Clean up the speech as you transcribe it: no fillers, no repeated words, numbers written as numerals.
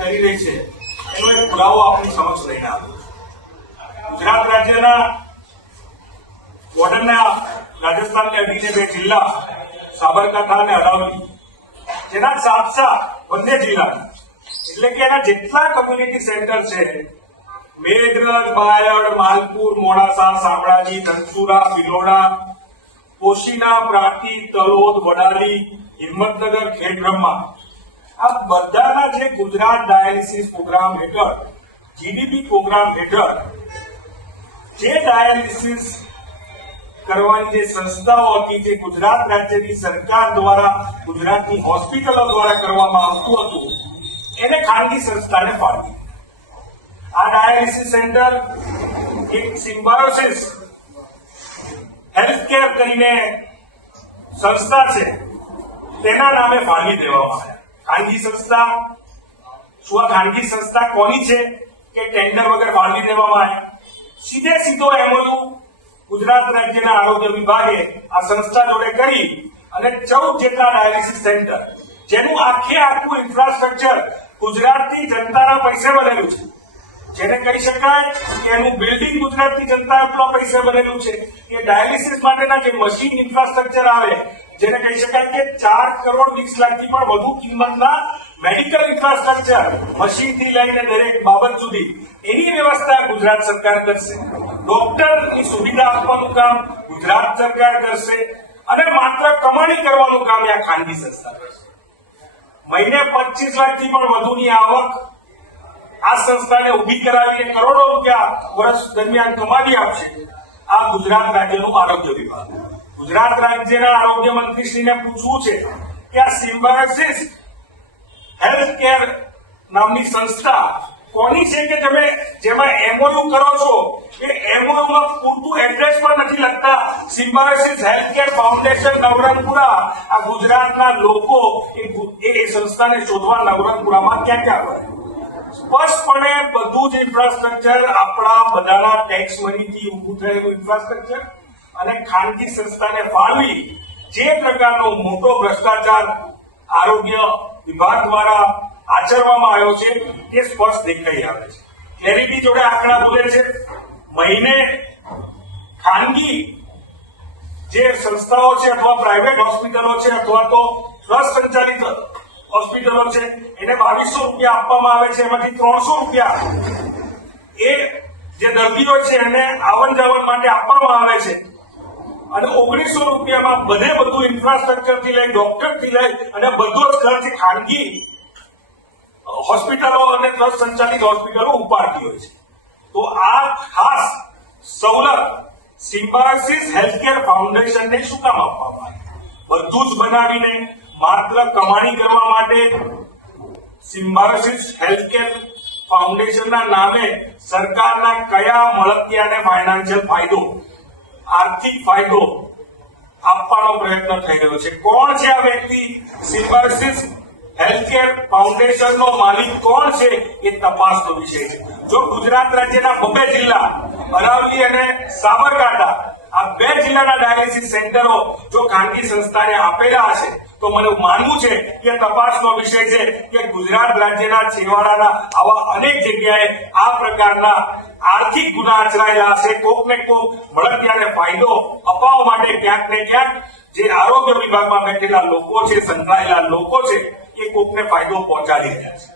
કરી રહી છે એનો એક પુરાવો આપણી સમક્ષ લઈને આવ્યો. ગુજરાત રાજ્યના બોર્ડરના રાજસ્થાનને અડીને બે જિલ્લા સાબરકાંઠા અને અરાવલી, જેના સાતસા બંને જિલ્લા એટલે કે એના જેટલા કમ્યુનિટી સેન્ટર છે, મેઘરજ, બાયડ, માલપુર, મોડાસા, શામળાજી, ધનસુરા, ભિલોડા, કોશીના, પ્રાંતિ, તલોદ, વડાલી, હિંમતનગર, ખેડબ્રહ્મા, આ બધાના જે ગુજરાત ડાયાલિસિસ પ્રોગ્રામ હેઠળ, જીડીપી પ્રોગ્રામ હેઠળ જે ડાયાલિસિસ કરવાની જે સંસ્થાઓ હતી, જે ગુજરાત રાજ્યની સરકાર દ્વારા, ગુજરાતની હોસ્પિટલો દ્વારા કરવામાં આવતું હતું, એને ખાનગી સંસ્થાને ફાળવી. આ ડાયાલિસિસ સેન્ટર એક સિમ્બાયોસિસ હેલ્થકેર કરીને સંસ્થા છે, તેના નામે ફાળવી દેવામાં આવ્યા. ખાનગી સંસ્થા શું? આ ખાનગી સંસ્થા કોની છે કે ટેન્ડર વગર ફાળવી દેવામાં આવે? સીધે સીધો એમઓયુ ગુજરાત રાજ્યના આરોગ્ય વિભાગે આ સંસ્થા જોડે કરી અને 14 જેટલા ડાયાલિસિસ સેન્ટર, જેનું આખું ઇન્ફ્રાસ્ટ્રક્ચર ગુજરાતની જનતાના પૈસે બનેલું છે, જેને કહી શકાય કે એનું બિલ્ડિંગ ગુજરાતની જનતાના પૈસે બનેલું છે, કે ડાયાલિસિસ માટેના જે મશીન ઇન્ફ્રાસ્ટ્રક્ચર આવે, જેને કહી શકાય કે 4 કરોડ 20 લાખથી પણ વધુ કિંમતના મેડિકલ ઇન્ફ્રાસ્ટ્રક્ચર, મશીનથી લઈને દરેક બાબત સુધી, એની વ્યવસ્થા ગુજરાત સરકાર કરશે. ડોક્ટરની સુવિધા આપવાનું કામ ગુજરાત સરકાર કરશે અને માત્ર કમાણી કરવાનું કામ આ ખાનગી સંસ્થા કરશે. મહિને 25 લાખથી પણ વધુની આવક આ સંસ્થાને ઉભી કરાવીને કરોડો રૂપિયા વર્ષ દરમિયાન કમાવી આપશે આ ગુજરાત રાજ્યનું આરોગ્ય વિભાગ. ગુજરાત રાજ્યના આરોગ્ય મંત્રીશ્રીને પૂછવું છે કે આ સિમ્બાયોસિસ હેલ્થકેર નામની સંસ્થા કોની છે કે તમે જેમાં એમઓયુ કરો છો એ એમઓયુમાં પૂરતું એડ્રેસ પણ નથી લખતા. સિમ્બાયોસિસ હેલ્થકેર ફાઉન્ડેશન નવરંગપુરા, આ ગુજરાતના લોકો એ સંસ્થાને શોધવા નવરંગપુરામાં ક્યાં ક્યાં પડે? સ્પષ્ટપણે બધું જ ઇન્ફ્રાસ્ટ્રક્ચર આપણા બધાના ટેક્સ મનીથી ઉભું થયેલું ઇન્ફ્રાસ્ટ્રક્ચર અને ખાનગી સંસ્થાને ફાળવી જે પ્રકારનો મોટો ભ્રષ્ટાચાર આરોગ્ય વિભાગ દ્વારા આચરવામાં આવ્યો છે તે સ્પષ્ટ દેખાઈ આવે છે. ક્લેરિટી જોડે આંકડા બોલે છે. મહિને ખાનગી જે સંસ્થાઓ છે અથવા પ્રાઇવેટ હોસ્પિટલો છે અથવા તો ટ્રસ્ટ સંચાલિત હોસ્પિટલો છે, એને 2200 રૂપિયા આપવામાં આવે છે. એમાંથી 300 રૂપિયા એ જે દર્દીઓ છે એને આવન જાવન માટે આપવામાં આવે છે અને 1900 રૂપિયામાં બધું ઇન્ફ્રાસ્ટ્રક્ચર થી લઈ, ડોક્ટર થી લઈ અને બધો જ ખર્ચ ખાનગી હોસ્પિટલો અને ટ્રસ્ટ સંચાલિત હોસ્પિટલો ઉપાડતી હોય છે. તો આ ખાસ સવલત સિમ્બાયોસિસ હેલ્થકેર ફાઉન્ડેશનને શું કામ આપવામાં આવે? બધું જ બનાવીને માત્ર કમાણી કરવા માટે સિમ્બાયોસિસ હેલ્થકેર ફાઉન્ડેશનના નામે સરકારના કયા મળતિયાને ફાઇનાન્શિયલ ફાયદો, આર્થિક ફાયદો આપવાનો પ્રયત્ન થઈ રહ્યો છે? કોણ છે આ વ્યક્તિ? સિમ્બાયોસિસ હેલ્થકેર ફાઉન્ડેશનનો માલિક કોણ છે એ તપાસનો વિષય છે. જો ગુજરાત રાજ્યના 2 જિલ્લા અરાવલી અને સાબરકાંઠા, આ 2 જિલ્લાના ડાયાલિસિસ સેન્ટરો જો ખાનગી સંસ્થાને આપેલા હશે તો મને માનવું છે કે તપાસનો વિષય છે કે ગુજરાત રાજ્યના છેવાડાના આવા અનેક જગ્યાએ આ પ્રકારના આર્થિક ગુના આચરાયેલા હશે. કોક ને કોક મળતિયાને ફાયદો અપાવવા માટે ક્યાંક ને ક્યાંક જે આરોગ્ય વિભાગમાં બેઠેલા લોકો છે, સંકળાયેલા લોકો છે, એ કોકને ફાયદો પહોંચાડી રહ્યા છે.